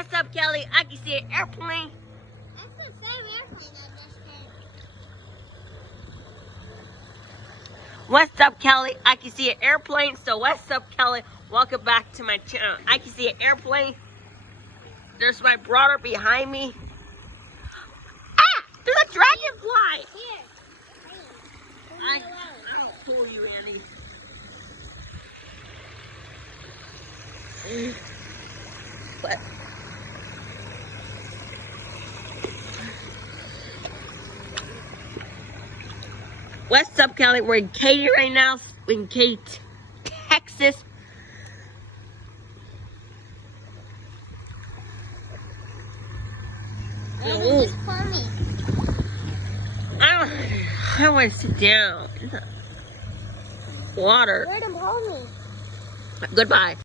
What's up, Kelly? I can see an airplane. That's the same airplane that just came. What's up, Kelly? I can see an airplane. So what's up, Kelly? Welcome back to my channel. I can see an airplane. There's my brother behind me. Ah! There's a dragonfly! Here. I don't pull you, Andy. But what's up, Kelly? We're in Katy right now. We're in Katy, Texas. Just pull me. I want to sit down. Water. Where to pull me? Goodbye.